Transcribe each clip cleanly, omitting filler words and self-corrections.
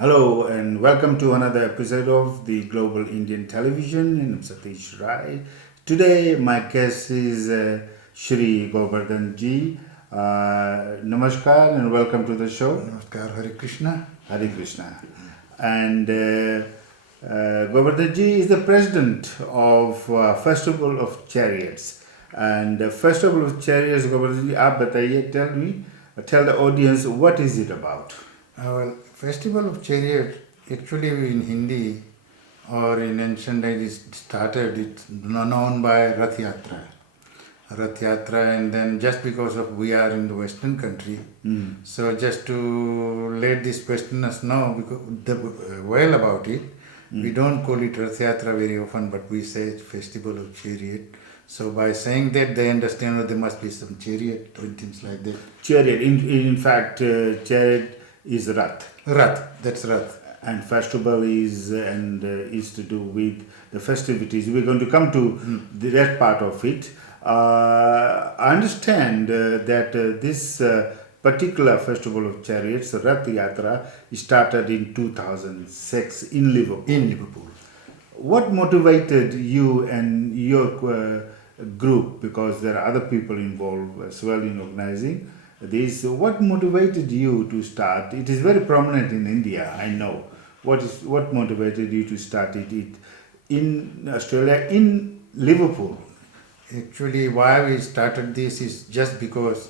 Hello and welcome to another episode of the Global Indian Television. I'm Satish Rai. Today my guest is Shri Govardhan ji. Namaskar and welcome to the show. Namaskar, Hare Krishna. Hare Krishna. And Govardhan ji is the president of Festival of Chariots. And Festival of Chariots, Govardhan ji, aap bataiye, tell the audience what is it about? Well, Festival of Chariots, actually in Hindi or in ancient days it's known by Rath Yatra. Rath Yatra, and then just because of we are in the Western country, so just to let these Westerners know well about it, we don't call it Rath Yatra very often, but we say it's Festival of Chariot. So by saying that, they understand that there must be some chariot or things like that. Chariot, in fact, chariot is Rath. Rath, that's Rath. And festival is is to do with the festivities. We're going to come to that part of it. I understand that this particular Festival of Chariots, Rath Yatra, started in 2006 in Liverpool. In Liverpool. What motivated you and your group, because there are other people involved as well in organizing this, what motivated you to start? It is very prominent in India, I know. What motivated you to start it in Australia, in Liverpool? Actually, why we started this is just because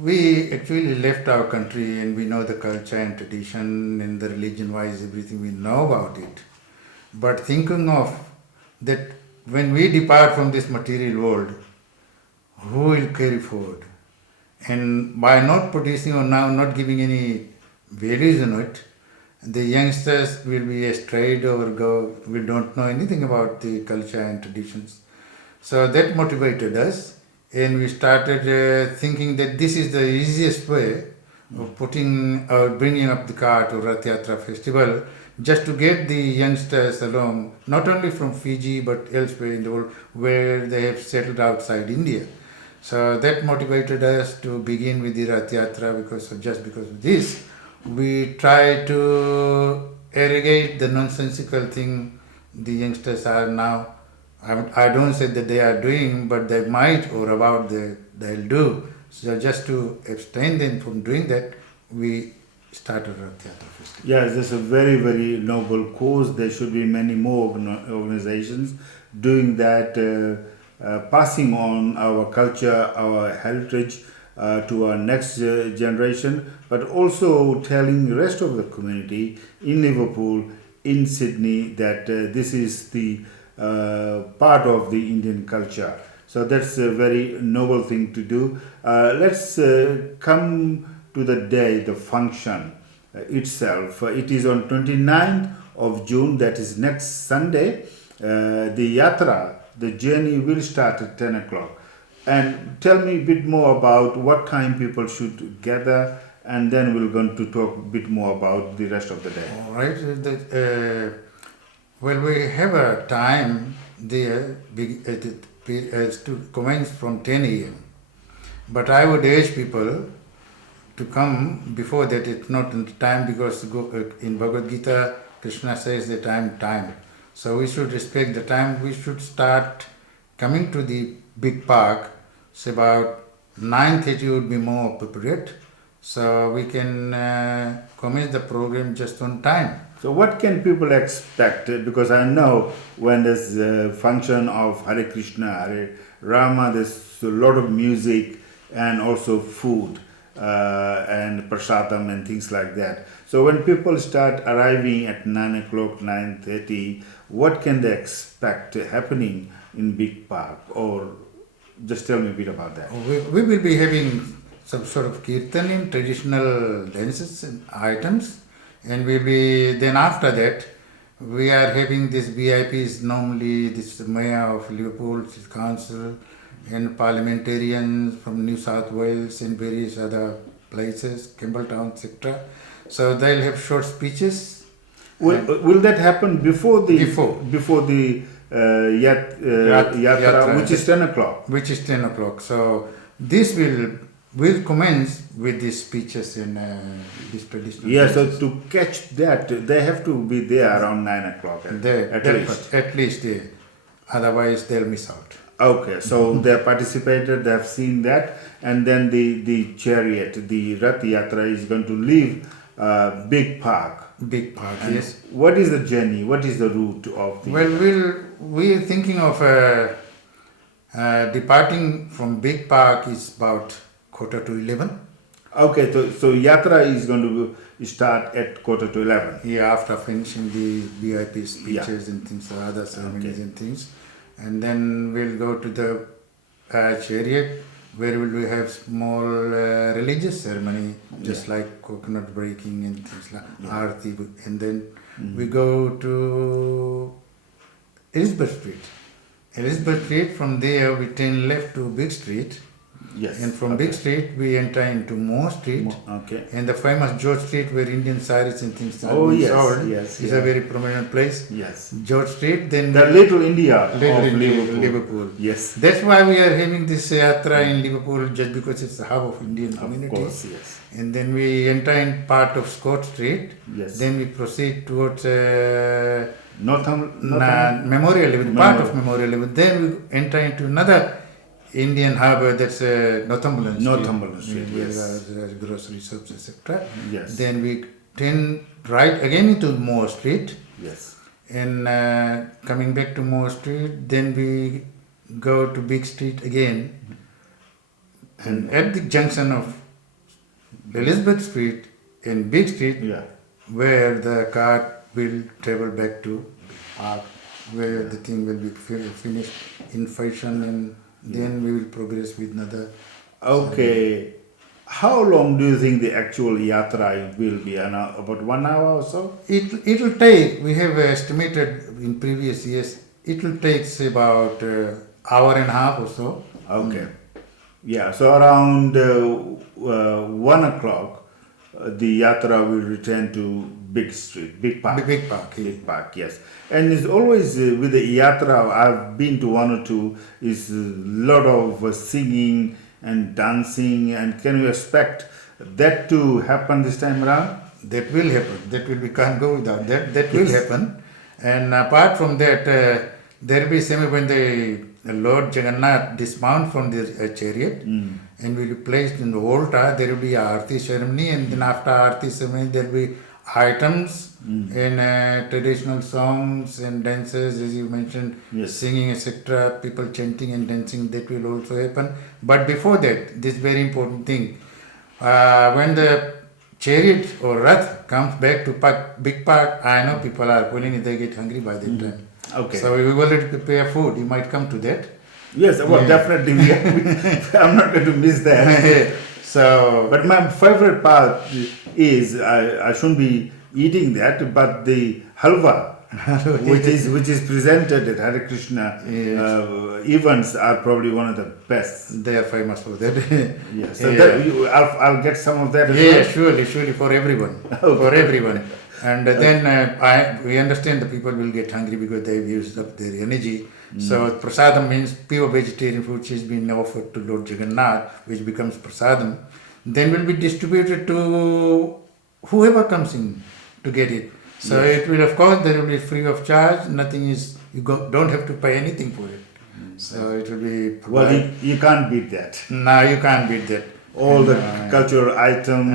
we actually left our country and we know the culture and tradition and the religion wise, everything we know about it. But thinking of that when we depart from this material world, who will carry forward? And by not producing or now not giving any values in it, the youngsters will be strayed or we don't know anything about the culture and traditions. So that motivated us, and we started thinking that this is the easiest way of bringing up the car to Rath Yatra festival, just to get the youngsters along, not only from Fiji but elsewhere in the world where they have settled outside India. So that motivated us to begin with the Rath Yatra because of this, we try to irrigate the nonsensical thing the youngsters are now. I don't say that they are doing, but they might or about they'll do. So just to abstain them from doing that, we started Rath Yatra Festival. Yes, this is a very, very noble cause. There should be many more organizations doing that, passing on our culture, our heritage to our next generation, but also telling the rest of the community in Liverpool, in Sydney, that this is the part of the Indian culture. So that's a very noble thing to do. Let's come to the day, the function itself. It is on 29th of June, that is next Sunday. The yatra, the journey will start at 10 o'clock. And tell me a bit more about what time people should gather, and then we're going to talk a bit more about the rest of the day. All right. Well, we have a time there to commence from 10 a.m. But I would urge people to come before that. It's not in time because in Bhagavad Gita, Krishna says the time. So we should respect the time. We should start coming to the Bigge Park. So about 9:30 would be more appropriate. So we can commence the program just on time. So what can people expect? Because I know when there's a function of Hare Krishna, Hare Rama, there's a lot of music and also food and prasadam and things like that. So when people start arriving at 9 o'clock, 9:30, what can they expect happening in Bigge Park? Or just tell me a bit about that. We will be having some sort of kirtanim, traditional dances and items. And then after that, we are having these VIPs, normally this Mayor of Liverpool, this Council, and parliamentarians from New South Wales and various other places, Campbelltown, etc. So they'll have short speeches. Will that happen before the Yatra, which is 10 o'clock? Which is 10 o'clock. So this will we'll commence with these speeches and these traditional Yeah, so speeches. to catch that, they have to be there around 9 o'clock at least. At least, yeah. Otherwise they'll miss out. Okay, so they have participated, they have seen that, and then the chariot, the Rath Yatra is going to leave Bigge Park. Bigge Park, And yes. what is the journey? What is the route of the... Well, we're thinking of departing from Bigge Park is about 11:15. Okay, so Yatra is going to start at 11:15. Yeah, after finishing the VIP speeches and things, other ceremonies and things. And then we'll go to the chariot, where will we have small religious ceremony, just like coconut breaking and things like Aarti. And then we go to Elizabeth Street. Elizabeth Street, from there we turn left to Big Street. Yes. And from Big Street we enter into Moore Street. Okay. And the famous George Street, where Indian saris and things are sold, is a very prominent place. Yes. George Street, then The Little India of Liverpool. Liverpool. Yes. That's why we are having this yatra in Liverpool, just because it's the hub of Indian community. Of course, yes. And then we enter in part of Scott Street. Yes. Then we proceed towards Northam? Memorial Liverpool, part of Memorial Liverpool. Then we enter into another Indian harbour, that's Northumberland Street. Northumberland Street, yes. Where there are grocery shops, etc. Yes. Then we turn right again into Moore Street. Yes. And coming back to Moore Street, then we go to Big Street again. And at the junction of Elizabeth Street and Big Street, where the car will travel back to Bigge Park, where the thing will be finished in fashion, and then we will progress with another. Okay. How long do you think the actual yatra will be? About 1 hour or so? It will take, we have estimated in previous years, it will take say about hour and a half or so. Okay. Yeah, so around 1 o'clock, the yatra will return to Bigge Park. Bigge Park. Bigge Park, yes. And it's always with the yatra, I've been to one or two, is a lot of singing and dancing. And can you expect that to happen this time around? That will happen. We can't go without that. That will happen. And apart from that, there will be same when the Lord Jagannath dismount from the chariot and will be placed in the altar. There will be Aarti ceremony, and then after Aarti ceremony there will be items and traditional songs and dances, as you mentioned, singing, etc. People chanting and dancing, that will also happen. But before that, this very important thing, when the chariot or Rath comes back to Bigge Park, I know people are pulling it, they get hungry by that time. Okay. So we already prepare food. You might come to that. Yes, well, definitely. I'm not going to miss that. So, but my favorite part is I shouldn't be eating that, but the halwa, which is presented at Hare Krishna events, are probably one of the best. They are famous for that. Yeah. So I'll get some of that as well. Yeah, surely for everyone. For everyone. And then we understand the people will get hungry because they've used up their energy. So prasadam means pure vegetarian food, which has been offered to Lord Jagannath, which becomes prasadam. Then will be distributed to whoever comes in to get it. So it will, of course, there will be free of charge. Nothing is, don't have to pay anything for it. So it will be. Well, you can't beat that. No, you can't beat that. All the cultural item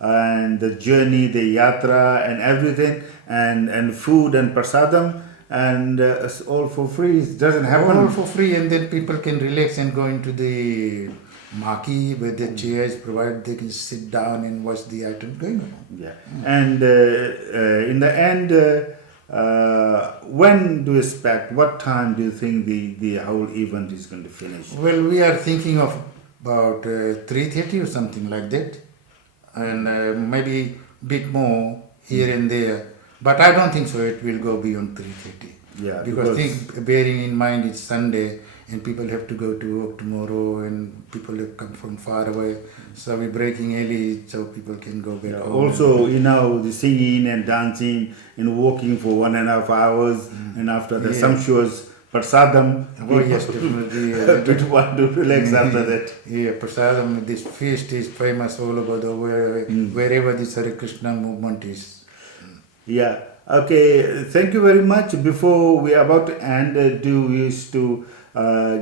and the journey, the yatra and everything, and food and prasadam, and it's all for free. It doesn't happen. All for free, and then people can relax and go into the marquee where the chairs provided. They can sit down and watch the item going on. Yeah, and in the end, when do you expect? What time do you think the whole event is going to finish? Well, we are thinking of about 3:30 or something like that, and maybe bit more here and there. But I don't think so. It will go beyond 3:30. Yeah, because bearing in mind it's Sunday and people have to go to work tomorrow and people have come from far away. So we're breaking early so people can go back home. Also, the singing and dancing and walking for 1.5 hours, and after the sumptuous prasadam. Oh yes, definitely. People want to relax after that. Yeah, prasadam, this feast is famous all over the world, wherever this Hare Krishna movement is. Yeah. Okay. Thank you very much. Before we are about to end, do you wish to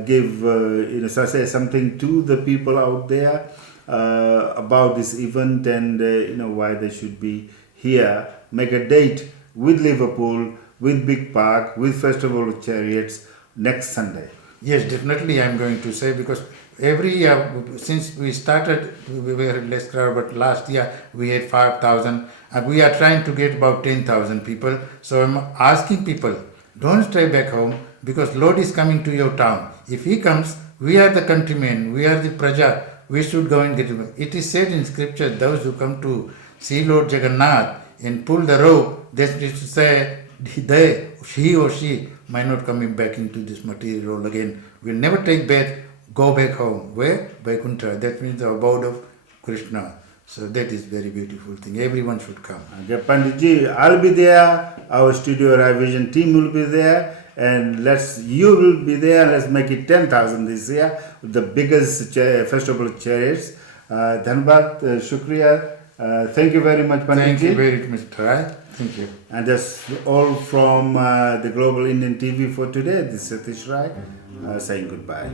give say something to the people out there about this event and why they should be here? Make a date with Liverpool, with Bigge Park, with Festival of Chariots next Sunday. Yes, definitely I'm going to say, because every year since we started we were less crowd, but last year we had 5,000 and we are trying to get about 10,000 people. So I'm asking people, don't stay back home, because Lord is coming to your town. If he comes, we are the countrymen, we are the praja, we should go and get him. It is said in scripture, those who come to see Lord Jagannath and pull the rope, that is to say, he or she might not coming back into this material world again. Will never take back, go back home. Where? Vaikuntha. That means the abode of Krishna. So that is very beautiful thing. Everyone should come. Okay, Panditji, I'll be there. Our Studio Rai Vision team will be there. And you will be there. Let's make it 10,000 this year with the biggest festival of chariots. Dhanbad, Shukriya. Thank you very much, Panditji. Thank you very much, Mr. Rai. Thank you. And that's all from the Global Indian TV for today. This is Satish Rai saying goodbye.